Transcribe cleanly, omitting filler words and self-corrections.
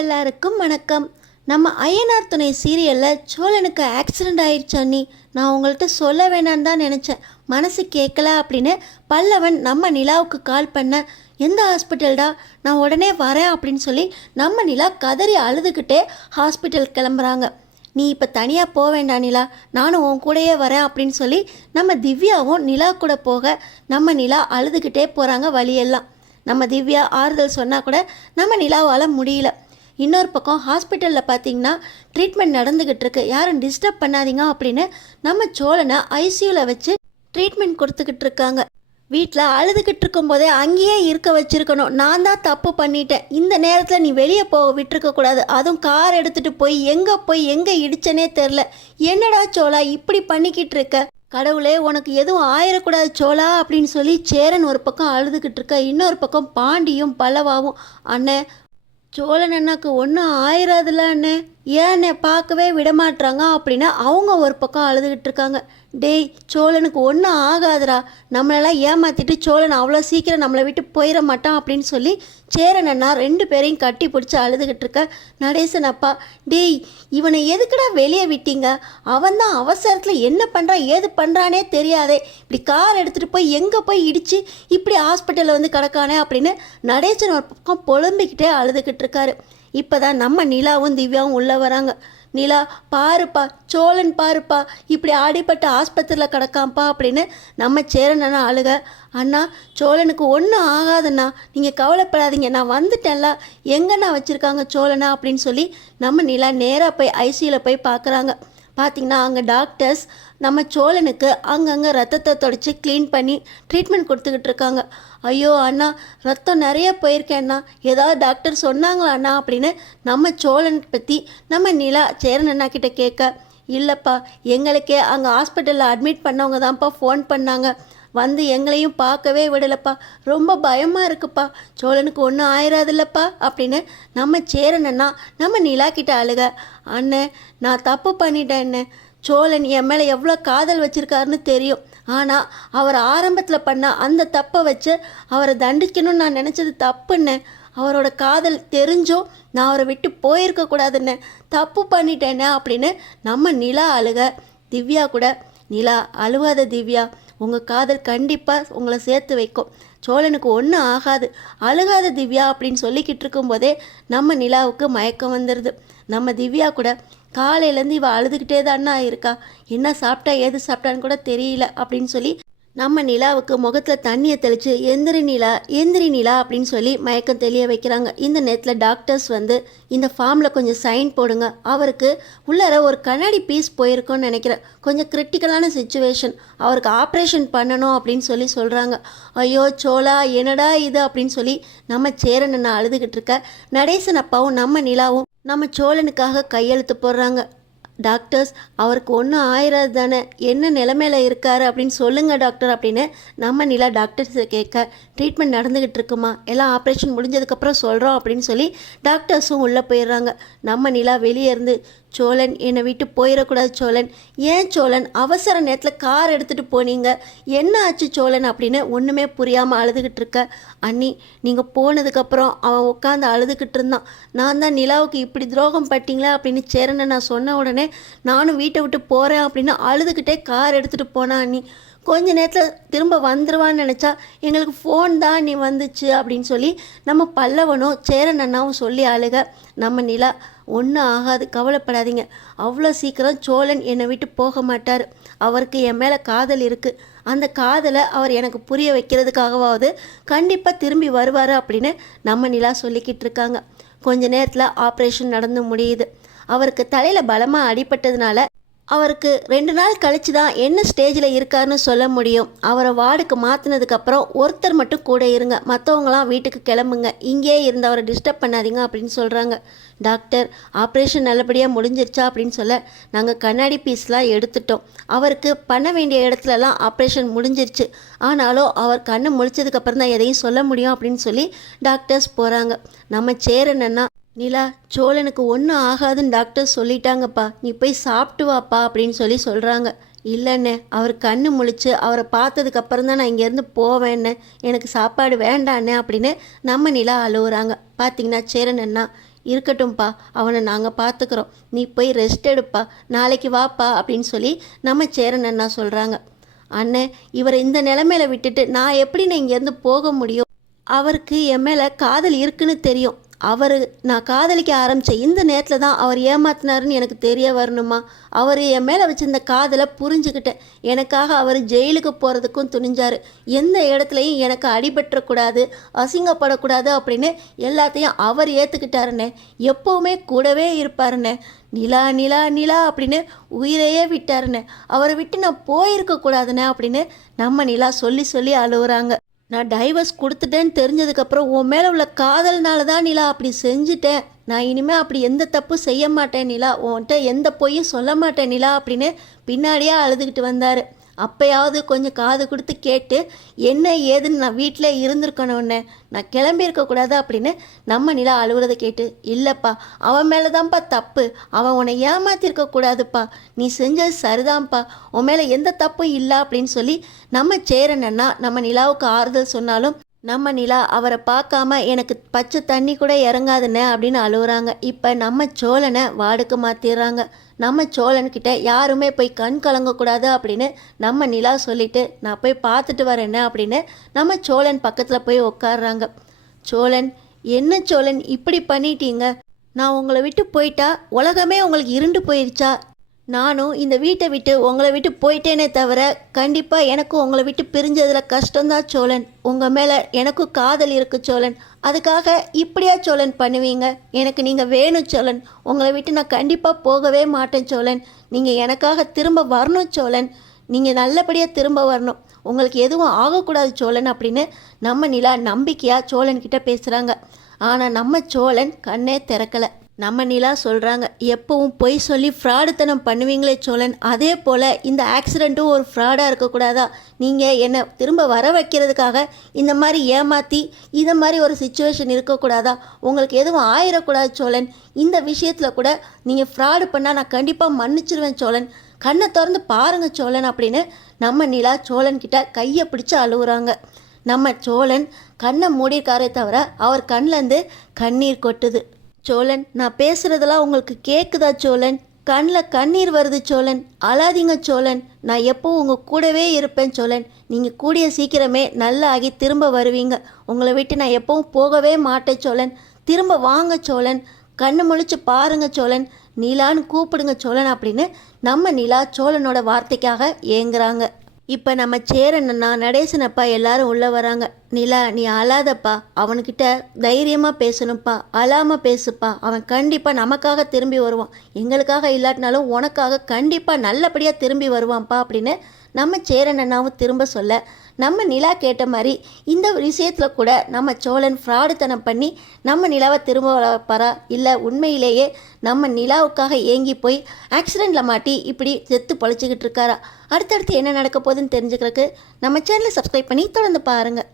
எல்லாருக்கும் வணக்கம். நம்ம ஐயனார் துணை சீரியலில் சோழனுக்கு ஆக்சிடெண்ட் ஆயிடுச்சு அண்ணி. நான் உங்கள்கிட்ட சொல்ல வேணான்னு தான் நினச்சேன், மனசு கேட்கல அப்படின்னு பல்லவன் நம்ம நிலாவுக்கு கால் பண்ண. எந்த ஹாஸ்பிட்டல்டா, நான் உடனே வரேன் அப்படின்னு சொல்லி நம்ம நிலா கதறி அழுதுகிட்டே ஹாஸ்பிட்டல் கிளம்புறாங்க. நீ இப்போ தனியாக போக வேண்டாம் நிலா, நானும் உன் கூடயே வரேன் அப்படின்னு சொல்லி நம்ம திவ்யாவும் நிலா கூட போக நம்ம நிலா அழுதுகிட்டே போகிறாங்க வழியெல்லாம். நம்ம திவ்யா ஆறுதல் சொன்னால் கூட நம்ம நிலாவால் முடியல. இன்னொரு பக்கம் ஹாஸ்பிட்டலில் பார்த்தீங்கன்னா ட்ரீட்மெண்ட் நடந்துக்கிட்டு இருக்கு, யாரும் டிஸ்டர்ப் பண்ணாதீங்க அப்படின்னு நம்ம சோழனை ஐசியூவில் வச்சு ட்ரீட்மெண்ட் கொடுத்துக்கிட்டு இருக்காங்க. வீட்டில் அழுதுகிட்டு இருக்கும்போதே அங்கேயே இருக்க வச்சுருக்கணும். நான் தான் தப்பு பண்ணிட்டேன், இந்த நேரத்தில் நீ வெளியே போக விட்டுருக்கக்கூடாது. அதுவும் கார் எடுத்துகிட்டு போய் எங்கே இடிச்சனே தெரில. என்னடா சோழா இப்படி பண்ணிக்கிட்டு இருக்க, கடவுளே உனக்கு எதுவும் ஆயிடக்கூடாது சோழா அப்படின்னு சொல்லி சேரன் ஒரு பக்கம் அழுதுகிட்டு இருக்க. இன்னொரு பக்கம் பாண்டியும் பல்லவாவும், அண்ணே சோழன் அண்ணாக்கு ஒன்றும் ஆயிராதுல அண்ணே, ஏன்னே பார்க்கவே விடமாட்டுறாங்க அப்படின்னு அவங்க ஒரு பக்கம் அழுதுகிட்டு இருக்காங்க. டேய் சோழனுக்கு ஒன்றும் ஆகாதுரா, நம்மளெல்லாம் ஏமாற்றிட்டு சோழன் அவ்வளோ சீக்கிரம் நம்மளை விட்டு போயிட மாட்டான் அப்படின்னு சொல்லி சேரன் அண்ணா ரெண்டு பேரையும் கட்டி பிடிச்சி அழுதுகிட்டு இருக்க. நடேசன் அப்பா, டேய் இவனை எதுக்குடா வெளியே விட்டீங்க, அவன் தான் அவசரத்தில் என்ன பண்ணுறான் ஏது பண்ணுறானே தெரியாதே, இப்படி கார் எடுத்துகிட்டு போய் எங்கே போய் இடித்து இப்படி ஹாஸ்பிட்டலில் வந்து கிடக்கானே அப்படின்னு நடேசன் ஒரு பக்கம் புலம்பிக்கிட்டே அழுதுகிட்டு இருக்காரு. இப்போ தான் நம்ம நிலாவும் திவ்யாவும் உள்ளே வராங்க. நிலா பாருப்பா, சோழன் பாருப்பா இப்படி ஆடிப்பட்ட ஆஸ்பத்திரியில் கிடக்காம்ப்பா அப்படின்னு நம்ம சேரன் அண்ணா அழுக. அண்ணா சோழனுக்கு ஒன்றும் ஆகாதுண்ணா, நீங்கள் கவலைப்படாதீங்க, நான் வந்துட்டேன்ல, எங்கண்ணா வச்சுருக்காங்க சோழனா அப்படின்னு சொல்லி நம்ம நிலா நேராக போய் ஐசியூவில் போய் பார்க்குறாங்க. பார்த்திங்கன்னா அங்கே டாக்டர்ஸ் நம்ம சோழனுக்கு அங்கங்கே ரத்தத்தை தொடச்சி க்ளீன் பண்ணி ட்ரீட்மெண்ட் கொடுத்துக்கிட்டு இருக்காங்க. ஐயோ அண்ணா ரத்தம் நிறைய போயிருக்கேண்ணா, ஏதாவது டாக்டர் சொன்னாங்களா அண்ணா அப்படின்னு நம்ம சோழன் பற்றி நம்ம நிலா சேரன் அண்ணா கிட்ட கேட்க, இல்லைப்பா எங்களுக்கே அங்கே ஹாஸ்பிட்டலில் அட்மிட் பண்ணவங்க தான்ப்பா ஃபோன் பண்ணாங்க, வந்து எங்களையும் பார்க்கவே விடலைப்பா, ரொம்ப பயமாக இருக்குப்பா, சோழனுக்கு ஒன்றும் ஆயிராதில்லப்பா அப்படின்னு நம்ம சேரன் அண்ணா நம்ம நிலா கிட்ட அழுக. அண்ணே நான் தப்பு பண்ணிட்டேன் அண்ணே, சோழன் என் மேலே எவ்வளோ காதல் வச்சுருக்காருன்னு தெரியும், ஆனால் அவர் ஆரம்பத்தில் பண்ண அந்த தப்பை வச்சு அவரை தண்டிக்கணும்னு நான் நினச்சது தப்புன்னு, அவரோட காதல் தெரிஞ்சும் நான் அவரை விட்டு போயிருக்கக்கூடாதுன்னு தப்பு பண்ணிட்டேன்னு அப்படின்னு நம்ம நிலா அழுக. திவ்யா கூட, நிலா அழுவாத திவ்யா, உங்கள் காதல் கண்டிப்பாக உங்களை சேர்த்து வைக்கும், சோழனுக்கு ஒன்றும் ஆகாது, அழுகாத திவ்யா அப்படின்னு சொல்லிக்கிட்டு இருக்கும்போதே நம்ம நிலாவுக்கு மயக்கம் வந்துடுது. நம்ம திவ்யா கூட காலையிலேருந்து இவள் அழுதுகிட்டே தானா இருக்கா, என்ன சாப்பிட்டா ஏது சாப்பிட்டான்னு கூட தெரியல அப்படின்னு சொல்லி நம்ம நிலாவுக்கு முகத்தில் தண்ணியை தெளித்து எந்திரி நிலா அப்படின்னு சொல்லி மயக்கம் தெளிய வைக்கிறாங்க. இந்த நேரத்தில் டாக்டர்ஸ் வந்து இந்த ஃபார்மில் கொஞ்சம் சைன் போடுங்க, அவருக்கு உள்ளார ஒரு கண்ணாடி பீஸ் போயிருக்கோன்னு நினைக்கிறேன், கொஞ்சம் கிரிட்டிக்கலான சுச்சுவேஷன், அவருக்கு ஆப்ரேஷன் பண்ணணும் அப்படின்னு சொல்லி சொல்கிறாங்க. ஐயோ சோழா என்னடா இது அப்படின்னு சொல்லி நம்ம சேரன் அண்ணா அழுதுகிட்டு இருக்க. நடேசன் அப்பாவும் நம்ம நிலாவும் நம்ம சோழனுக்காக கையெழுத்து போடுறாங்க. டாக்டர்ஸ் அவருக்கு ஒன்றும் ஆயிராது தானே, என்ன நிலைமையில இருக்காரு அப்படின்னு சொல்லுங்கள் டாக்டர் அப்படின்னு நம்ம நிலா டாக்டர்ஸை கேட்க, ட்ரீட்மெண்ட் நடந்துக்கிட்டு இருக்குமா, எல்லாம் ஆப்ரேஷன் முடிஞ்சதுக்கப்புறம் சொல்கிறோம் அப்படின்னு சொல்லி டாக்டர்ஸும் உள்ளே போயிடுறாங்க. நம்ம நிலா வெளியே இருந்து, சோழன் என்னை விட்டு போயிடக்கூடாது சோழன், ஏன் சோழன் அவசர நேரத்தில் கார் எடுத்துகிட்டு போனீங்க, என்ன ஆச்சு சோழன் அப்படின்னு ஒன்றுமே புரியாமல் அழுதுகிட்டு இருக்க. அண்ணி நீங்கள் போனதுக்கப்புறம் அவன் உட்காந்து அழுதுகிட்டு இருந்தான், நான் தான் நிலாவுக்கு இப்படி துரோகம் பட்டிங்களா அப்படின்னு சேரனை நான் சொன்ன உடனே நானும் வீட்டை விட்டு போகிறேன் அப்படின்னு அழுதுகிட்டே கார் எடுத்துகிட்டு போனான் அண்ணி, கொஞ்ச நேரத்தில் திரும்ப வந்துடுவான்னு நினச்சா எங்களுக்கு ஃபோன் தான் நீ வந்துச்சு அப்படின்னு சொல்லி நம்ம பல்லவனும் சேரன் அண்ணாவும் சொல்லி அழுக. நம்ம நிலா ஒன்றும் ஆகாது கவலைப்படாதீங்க, அவ்வளோ சீக்கிரம் சோழன் என்னை விட்டு போக மாட்டார், அவருக்கு என் மேலே காதல் இருக்குது, அந்த காதலை அவர் எனக்கு புரிய வைக்கிறதுக்காகவாவது கண்டிப்பாக திரும்பி வருவார் அப்படின்னு நம்ம நிலா சொல்லிக்கிட்டு இருக்காங்க. கொஞ்ச நேரத்தில் ஆப்ரேஷன் நடந்து முடியுது. அவருக்கு தலையில் பலமாக அடிபட்டதுனால அவருக்கு 2 நாள் கழிச்சு தான் என்ன ஸ்டேஜில் இருக்காருன்னு சொல்ல முடியும். அவரை வார்டுக்கு மாற்றினதுக்கப்புறம் ஒருத்தர் மட்டும் கூட இருங்க, மற்றவங்களாம் வீட்டுக்கு கிளம்புங்க, இங்கேயே இருந்து அவரை டிஸ்டர்ப் பண்ணாதீங்க அப்படின்னு சொல்கிறாங்க. டாக்டர் ஆப்ரேஷன் நல்லபடியாக முடிஞ்சிருச்சா அப்படின்னு சொல்ல, நாங்கள் கண்ணாடி பீஸ்லாம் எடுத்துட்டோம், அவருக்கு பண்ண வேண்டிய இடத்துலலாம் ஆப்ரேஷன் முடிஞ்சிருச்சு, ஆனாலும் அவர் கண்ணு முழிச்சதுக்கப்புறம் தான் எதையும் சொல்ல முடியும் அப்படின்னு சொல்லி டாக்டர்ஸ் போகிறாங்க. நம்ம சேரன்னா, நிலா சோழனுக்கு ஒன்றும் ஆகாதுன்னு டாக்டர் சொல்லிட்டாங்கப்பா, நீ போய் சாப்பிட்டு வாப்பா அப்படின்னு சொல்லி சொல்கிறாங்க. இல்லைண்ணே, அவர் கண்ணு முழிச்சு அவரை பார்த்ததுக்கப்புறம் தான் நான் இங்கேருந்து போவேன்னு, எனக்கு சாப்பாடு வேண்டாண்ணே அப்படின்னு நம்ம நிலா அழுவுறாங்க. பார்த்தீங்கன்னா சேரன் அண்ணா, இருக்கட்டும்ப்பா, அவனை நாங்கள் பார்த்துக்குறோம், நீ போய் ரெஸ்ட் எடுப்பா, நாளைக்கு வாப்பா அப்படின்னு சொல்லி நம்ம சேரன் அண்ணா சொல்கிறாங்க. அண்ணே, இவரை இந்த நிலமையில விட்டுட்டு நான் எப்படின்னு இங்கேருந்து போக முடியும்? அவருக்கு என் மேலே காதல் இருக்குன்னு தெரியும். நான் காதலிக்க ஆரம்பித்த இந்த நேரத்தில் தான் அவர் ஏமாத்தினாருன்னு எனக்கு தெரிய வரணுமா? அவர் என் மேலே வச்சிருந்த காதலை புரிஞ்சுக்கிட்டேன். எனக்காக அவர் ஜெயிலுக்கு போகிறதுக்கும் துணிஞ்சார். எந்த இடத்துலையும் எனக்கு அடிபற்றக்கூடாது, அசிங்கப்படக்கூடாது அப்படின்னு எல்லாத்தையும் அவர் ஏற்றுக்கிட்டாருண்ணே. எப்போவுமே கூடவே இருப்பாருண்ணே. நிலா நிலா நிலா அப்படின்னு உயிரையே விட்டாருண்ணே. அவரை விட்டு நான் போயிருக்கக்கூடாதுண்ணே அப்படின்னு நம்ம நிலா சொல்லி சொல்லி அழுகுறாங்க. நான் டைவர்ஸ் கொடுத்துட்டேன்னு தெரிஞ்சதுக்கப்புறம் உன் மேலே உள்ள காதல்னால தான் நிலா அப்படி செஞ்சுட்டேன். நான் இனிமேல் அப்படி எந்த தப்பும் செய்ய மாட்டேன் நிலா, உன்கிட்ட எந்த பொய்யும் சொல்ல மாட்டேன் நிலா அப்படின்னு பின்னாடியே அழுதுகிட்டு வந்தார். அப்போயாவது கொஞ்சம் காது கொடுத்து கேட்டு என்ன ஏதுன்னு நான் வீட்டில் இருந்திருக்கணுன்னே, நான் கிளம்பியிருக்கக்கூடாது அப்படின்னு நம்ம நிலா அழுகுறதை கேட்டு, இல்லைப்பா அவன் மேலே தான்ப்பா தப்பு, அவன் உன்னை ஏமாத்திருக்கக்கூடாதுப்பா, நீ செஞ்சது சரிதான்ப்பா, உன் மேலே எந்த தப்பும் இல்லை அப்படின்னு சொல்லி நம்ம சேரன் அண்ணா நம்ம நிலாவுக்கு ஆறுதல் சொன்னாலும் நம்ம நிலா அவரை பார்க்காம எனக்கு பச்சை தண்ணி கூட இறங்காதுண்ணே அப்படின்னு அழுகுறாங்க. இப்போ நம்ம சோழனை வார்டுக்கு மாற்றிடுறாங்க. நம்ம சோழன்கிட்ட யாருமே போய் கண் கலங்கக்கூடாது அப்படின்னு நம்ம நிலா சொல்லிட்டு நான் போய் பார்த்துட்டு வரேன்னு அப்படின்னு நம்ம சோழன் பக்கத்தில் போய் உட்காடுறாங்க. சோழன், என்ன சோழன் இப்படி பண்ணிட்டீங்க? நான் உங்களை விட்டு போயிட்டா உலகமே உங்களுக்கு இருண்டு போயிடுச்சா? நானும் இந்த வீட்டை விட்டு உங்களை விட்டு போயிட்டேனே தவிர கண்டிப்பாக எனக்கும் உங்களை விட்டு பிரிஞ்சதில் கஷ்டம்தான் சோழன். உங்கள் மேலே எனக்கும் காதல் இருக்குது சோழன். அதுக்காக இப்படியா சோழன் பண்ணுவீங்க? எனக்கு நீங்கள் வேணும் சோழன். உங்களை விட்டு நான் கண்டிப்பாக போகவே மாட்டேன் சோழன். நீங்கள் எனக்காக திரும்ப வரணும் சோழன். நீங்கள் நல்லபடியாக திரும்ப வரணும். உங்களுக்கு எதுவும் ஆகக்கூடாது சோழன் அப்படின்னு நம்ம நிலா நம்பிக்கையாக சோழன்கிட்ட பேசுகிறாங்க. ஆனால் நம்ம சோழன் கண்ணே திறக்கலை. நம்ம நிலா சொல்கிறாங்க, எப்பவும் பொய் சொல்லி ஃப்ராடுத்தனம் பண்ணுவீங்களே சோழன், அதே போல் இந்த ஆக்சிடெண்ட்டும் ஒரு ஃப்ராடாக இருக்கக்கூடாதா? நீங்கள் என்னை திரும்ப வர வைக்கிறதுக்காக இந்த மாதிரி ஏமாற்றி இந்த மாதிரி ஒரு சுச்சுவேஷன் இருக்கக்கூடாதா? உங்களுக்கு எதுவும் ஆயிடக்கூடாது சோழன். இந்த விஷயத்தில் கூட நீங்கள் ஃப்ராடு பண்ணால் நான் கண்டிப்பாக மன்னிச்சிருவேன் சோழன். கண்ணை திறந்து பாருங்க சோழன் அப்படின்னு நம்ம நிலா சோழன்கிட்ட கையை பிடிச்சி அழுகுறாங்க. நம்ம சோழன் கண்ணை மூடியிருக்காரே தவிர அவர் கண்ணிலேருந்து கண்ணீர் கொட்டுது. சோழன், நான் பேசுகிறதெல்லாம் உங்களுக்கு கேட்குதா சோழன்? கண்ணில் கண்ணீர் வருது சோழன். அழாதீங்க சோழன். நான் எப்போவும் உங்கள் கூடவே இருப்பேன் சோழன். நீங்கள் கூடிய சீக்கிரமே நல்லா ஆகி திரும்ப வருவீங்க. உங்களை விட்டு நான் எப்பவும் போகவே மாட்டேன் சோழன். திரும்ப வாங்க சோழன். கண்ணு முழிச்சு பாருங்க சோழன். நிலான்னு கூப்பிடுங்க சோழன் அப்படின்னு நம்ம நிலா சோழனோட வார்த்தைக்காக ஏங்குறாங்க. இப்போ நம்ம சேரண்ணா நடேசனப்பா எல்லாரும் உள்ளே வராங்க. நிலா, நீ அழாதப்பா, அவனுக்கிட்ட தைரியமாக பேசணும்ப்பா, அழாமல் பேசுப்பா, அவன் கண்டிப்பாக நமக்காக திரும்பி வருவான், எங்களுக்காக இல்லாட்டினாலும் உனக்காக கண்டிப்பாக நல்லபடியாக திரும்பி வருவான்ப்பா அப்படின்னு நம்ம சேரண்ணாவும் திரும்ப சொல்ல, நம்ம நிலா கேட்ட மாதிரி இந்த விஷயத்தில் கூட நம்ம சோழன் ஃப்ராடுத்தனம் பண்ணி நம்ம நிலாவை திரும்ப வரப்பாரா, இல்லை உண்மையிலேயே நம்ம நிலாவுக்காக ஏங்கி போய் ஆக்சிடெண்ட்டில் மாட்டி இப்படி செத்து பொழைச்சிக்கிட்டு இருக்காரா? அடுத்தடுத்து என்ன நடக்க போகுதுன்னு தெரிஞ்சுக்கிறதுக்கு நம்ம சேனலை சப்ஸ்கிரைப் பண்ணி தொடர்ந்து பாருங்கள்.